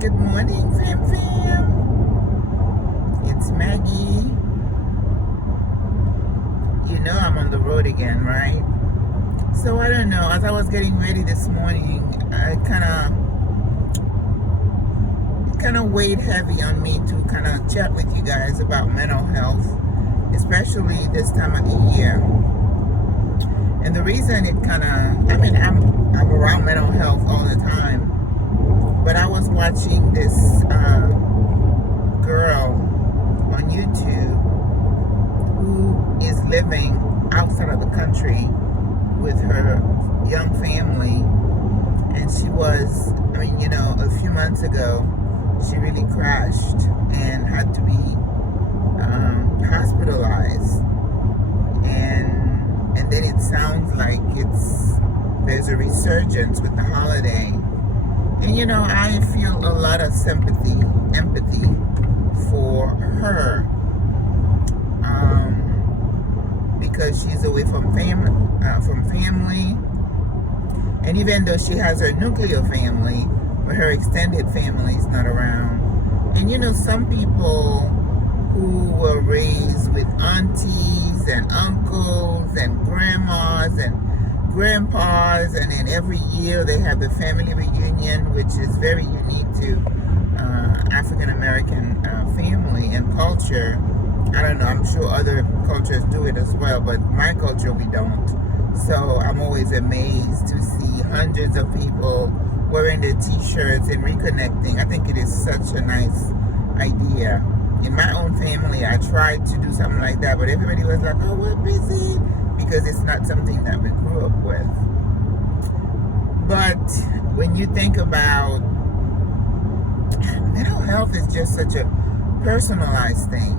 Good morning, fam fam. It's Maggie. You know I'm on the road again, right? So I don't know. As I was getting ready this morning, I kind of weighed heavy on me to kind of chat with you guys about mental health, especially this time of the year. And the reason I'm around mental health all the time, but I was watching this girl on YouTube who is living outside of the country with her young family. And she was, a few months ago, she really crashed and had to be hospitalized. And then it sounds like there's a resurgence with the holiday. And I feel a lot of empathy for her, because she's away from family, and even though she has her nuclear family, but her extended family is not around. And some people who were raised with aunties and uncles and grandmas and grandpas, and then every year they have the family reunion, which is very unique to African American family and culture. I don't know, I'm sure other cultures do it as well, but my culture, we don't. So I'm always amazed to see hundreds of people wearing their t-shirts and reconnecting. I think it is such a nice idea. In my own family, I tried to do something like that, but everybody was like, oh, we're busy, because it's not something that we grew up with. But when you think about mental health, is just such a personalized thing,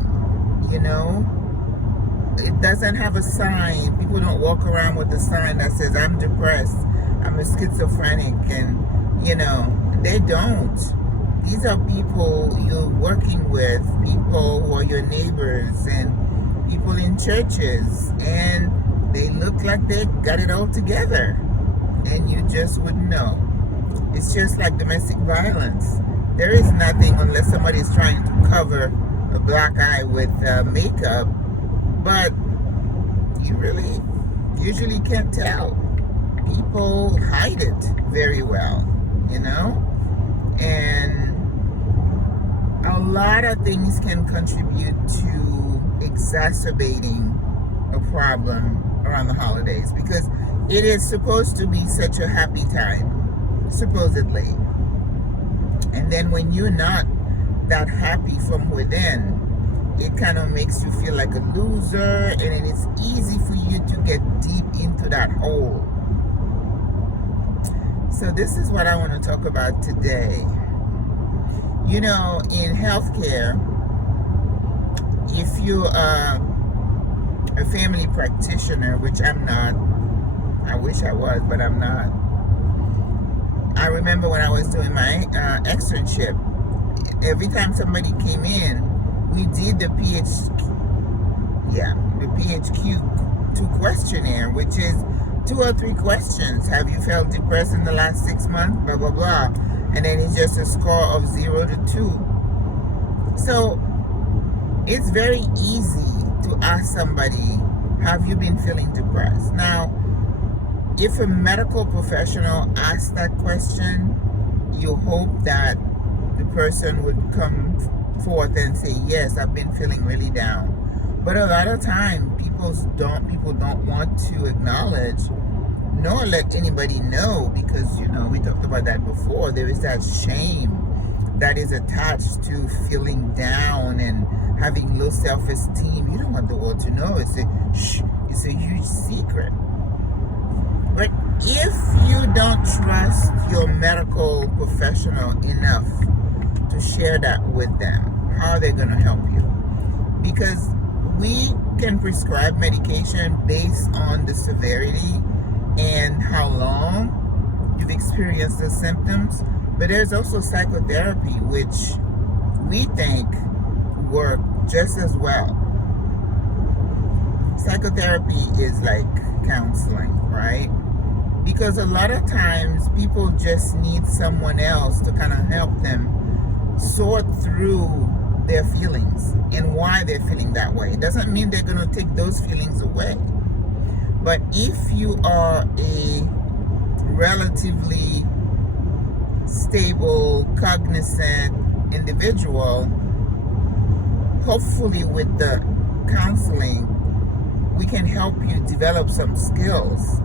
It doesn't have a sign. People don't walk around with a sign that says, I'm depressed, I'm a schizophrenic, and, they don't. These are people you're working with, people who are your neighbors, and people in churches, and they look like they got it all together, and you just wouldn't know. It's just like domestic violence. There is nothing unless somebody is trying to cover a black eye with makeup, but you really usually can't tell. People hide it very well, and a lot of things can contribute to exacerbating a problem around the holidays, because it is supposed to be such a happy time, supposedly. And then when you're not that happy from within, it kind of makes you feel like a loser, and then it's easy for you to get deep into that hole. So this is what I want to talk about today. In healthcare, if you're a family practitioner, which I'm not, I wish I was, but I'm not. I remember when I was doing my externship, every time somebody came in, we did the PHQ-2 questionnaire, which is 2 or 3 questions. Have you felt depressed in the last 6 months? Blah, blah, blah. And then it's just a score of 0 to 2. So it's very easy to ask somebody, have you been feeling depressed? Now, if a medical professional asks that question, you hope that the person would come forth and say, yes, I've been feeling really down. But a lot of time, people don't want to acknowledge nor let anybody know, because we talked about that before. There is that shame that is attached to feeling down and having low self-esteem. You don't want the world to know. It's a huge secret. But if you don't trust your medical professional enough to share that with them, how are they going to help you? Because we can prescribe medication based on the severity and how long you've experienced the symptoms, but there's also psychotherapy, which we think work just as well. Psychotherapy is like counseling, right? Because a lot of times people just need someone else to kind of help them sort through their feelings and why they're feeling that way. It doesn't mean they're going to take those feelings away. But if you are a relatively stable, cognizant individual, hopefully with the counseling, we can help you develop some skills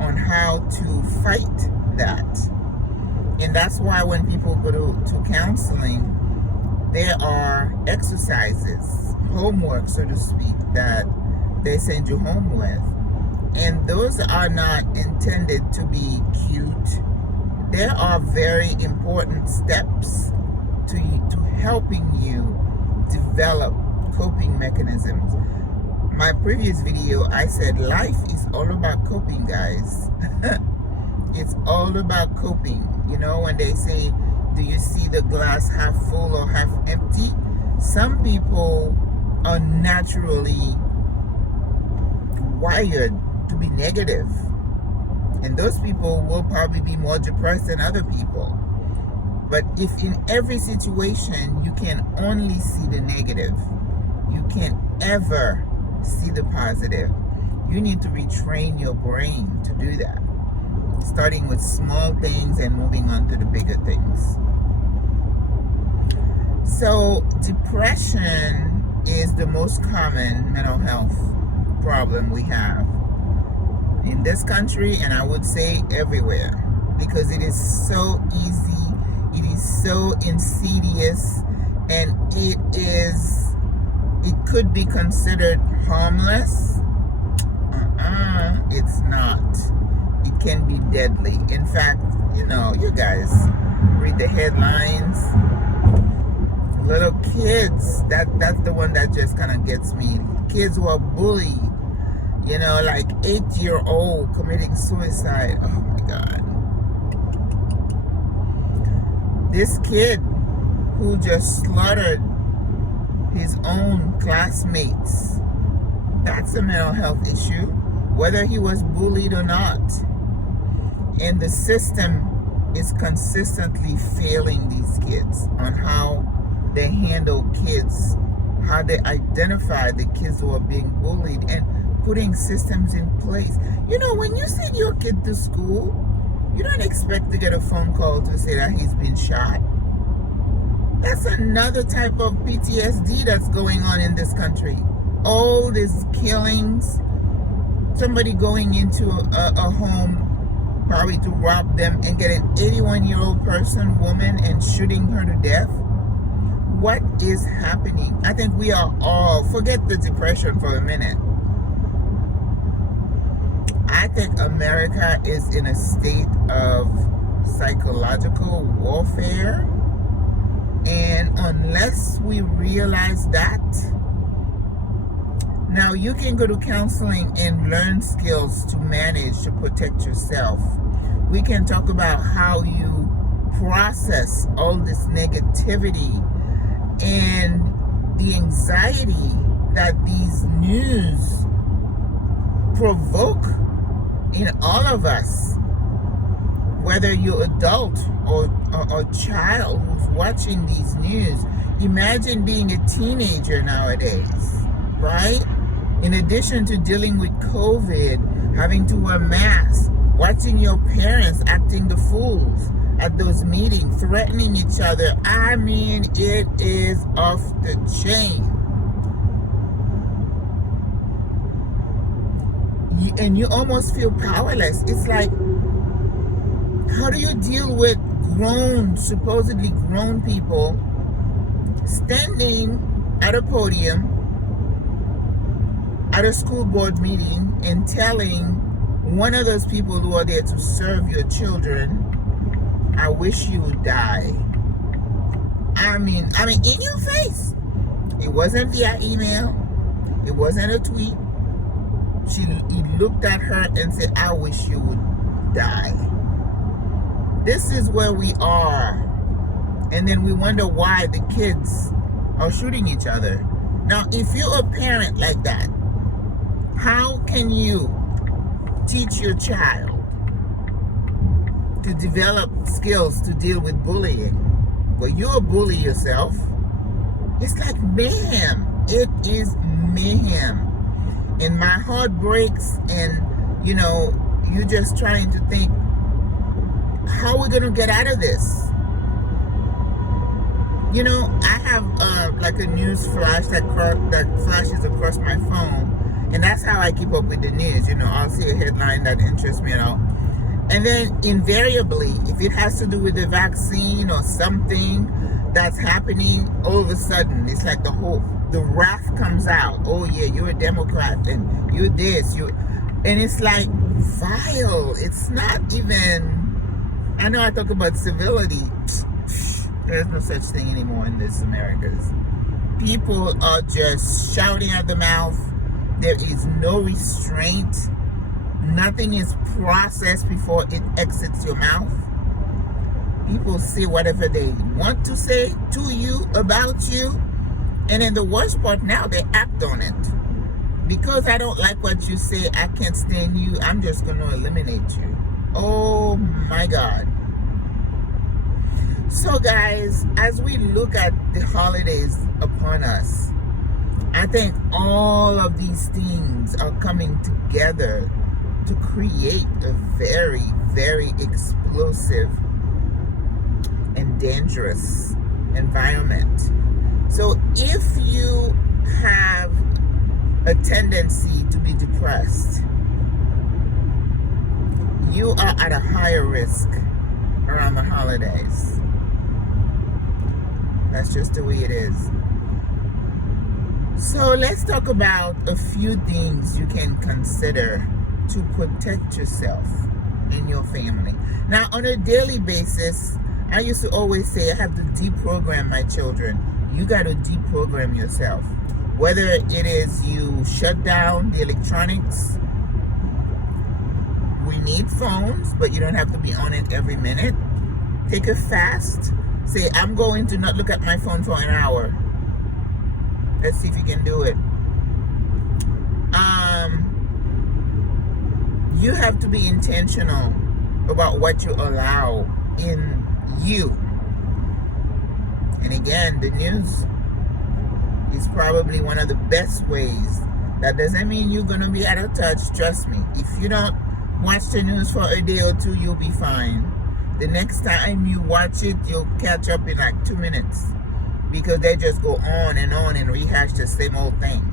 on how to fight that. And that's why when people go to counseling, there are exercises, homework, so to speak, that they send you home with. And those are not intended to be cute. There are very important steps to helping you develop coping mechanisms. My previous video, I said life is all about coping, guys. It's all about coping. You know, when they say, do you see the glass half full or half empty? Some people are naturally wired to be negative. And those people will probably be more depressed than other people. But if in every situation you can only see the negative, you can't ever see the positive. You need to retrain your brain to do that, starting with small things and moving on to the bigger things. So depression is the most common mental health problem we have in this country, and I would say everywhere, because it is so easy, it is so insidious, and it could be considered harmless. It's not. It can be deadly. In fact, you know, you guys read the headlines. Little kids, that's the one that just kind of gets me. Kids who are bullied, you know, like 8-year-old committing suicide. Oh my God. This kid who just slaughtered his own classmates, that's a mental health issue, whether he was bullied or not. And the system is consistently failing these kids on how they handle kids, how they identify the kids who are being bullied, and putting systems in place. You know, when you send your kid to school, you don't expect to get a phone call to say that he's been shot. That's another type of PTSD that's going on in this country. All these killings, somebody going into a home probably to rob them and get an 81-year-old woman, and shooting her to death. What is happening? I think we are all, forget the depression for a minute. I think America is in a state of psychological warfare. And unless we realize that, now you can go to counseling and learn skills to manage, to protect yourself. We can talk about how you process all this negativity and the anxiety that these news provoke in all of us, whether you're adult or child who's watching these news. Imagine being a teenager nowadays, right? In addition to dealing with COVID, having to wear masks, watching your parents acting the fools at those meetings, threatening each other. I mean, it is off the chain. And you almost feel powerless. It's like, how do you deal with supposedly grown people standing at a podium at a school board meeting and telling one of those people who are there to serve your children, I wish you would die. I mean, in your face. It wasn't via email. It wasn't a tweet. He looked at her and said, I wish you would die. This is where we are. And then we wonder why the kids are shooting each other. Now, if you're a parent like that, how can you teach your child to develop skills to deal with bullying but you'll bully yourself. It's like mayhem. It is mayhem. And my heart breaks, and you're just trying to think, how are we going to get out of this? I have like a news flash that flashes across my phone, and that's how I keep up with the news. I'll see a headline that interests me, and then invariably, if it has to do with the vaccine or something that's happening, all of a sudden, it's like the wrath comes out. Oh yeah, you're a Democrat, and you're this, and it's like vile. It's not even, I know I talk about civility. There's no such thing anymore in this Americas. People are just shouting at the mouth. There is no restraint. Nothing is processed before it exits your mouth. People say whatever they want to say to you, about you. And then the worst part now, they act on it. Because I don't like what you say, I can't stand you, I'm just going to eliminate you. Oh my God. So guys, as we look at the holidays upon us, I think all of these things are coming together to create a very, very explosive and dangerous environment. So if you have a tendency to be depressed, you are at a higher risk around the holidays. That's just the way it is. So let's talk about a few things you can consider to protect yourself and your family. Now, on a daily basis, I used to always say I have to deprogram my children. You got to deprogram yourself. Whether it is you shut down the electronics, we need phones, but you don't have to be on it every minute. Take a fast. Say, I'm going to not look at my phone for an hour. Let's see if you can do it. You have to be intentional about what you allow in you. And again, the news is probably one of the best ways. That doesn't mean you're going to be out of touch. Trust me. If you don't watch the news for a day or two, you'll be fine. The next time you watch it, you'll catch up in like 2 minutes. Because they just go on and rehash the same old thing.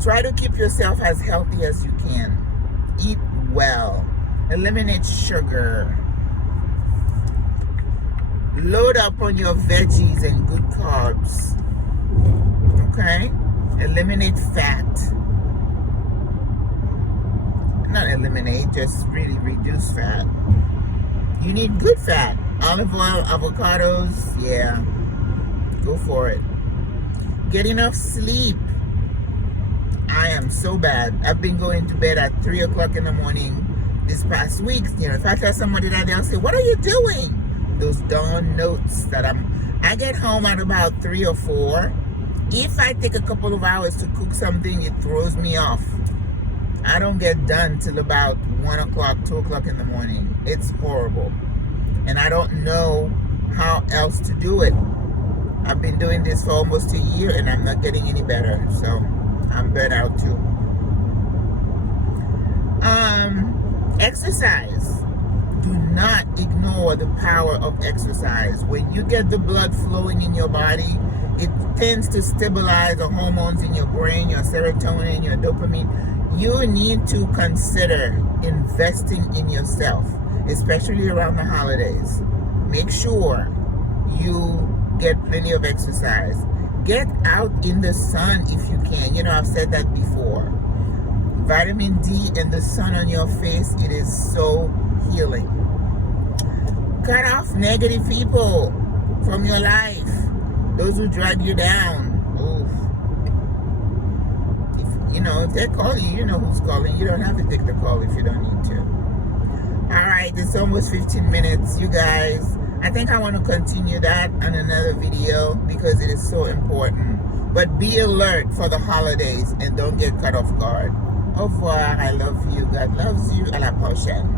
Try to keep yourself as healthy as you can. Eat well. Eliminate sugar. Load up on your veggies and good carbs. Okay? Eliminate fat. Not eliminate, just really reduce fat. You need good fat. Olive oil, avocados, yeah. Go for it. Get enough sleep. I am so bad. I've been going to bed at 3 o'clock in the morning this past week. If I tell somebody that, they'll say, what are you doing? Those darn notes that I get home at about 3 or 4. If I take a couple of hours to cook something, it throws me off. I don't get done till about 1 o'clock, 2 o'clock in the morning. It's horrible. And I don't know how else to do it. I've been doing this for almost a year and I'm not getting any better. So I'm burnt out too. Exercise. Do not ignore the power of exercise. When you get the blood flowing in your body, it tends to stabilize the hormones in your brain, your serotonin, your dopamine. You need to consider investing in yourself, especially around the holidays. Make sure you get plenty of exercise. Get out in the sun if you can. I've said that before. Vitamin D and the sun on your face, it is so healing. Cut off negative people from your life. Those who drag you down. If they're calling you, you know who's calling. You don't have to take the call if you don't need to. Alright, it's almost 15 minutes, you guys. I think I want to continue that on another video because it is so important. But be alert for the holidays and don't get caught off guard. Au revoir. I love you. God loves you. À la prochaine.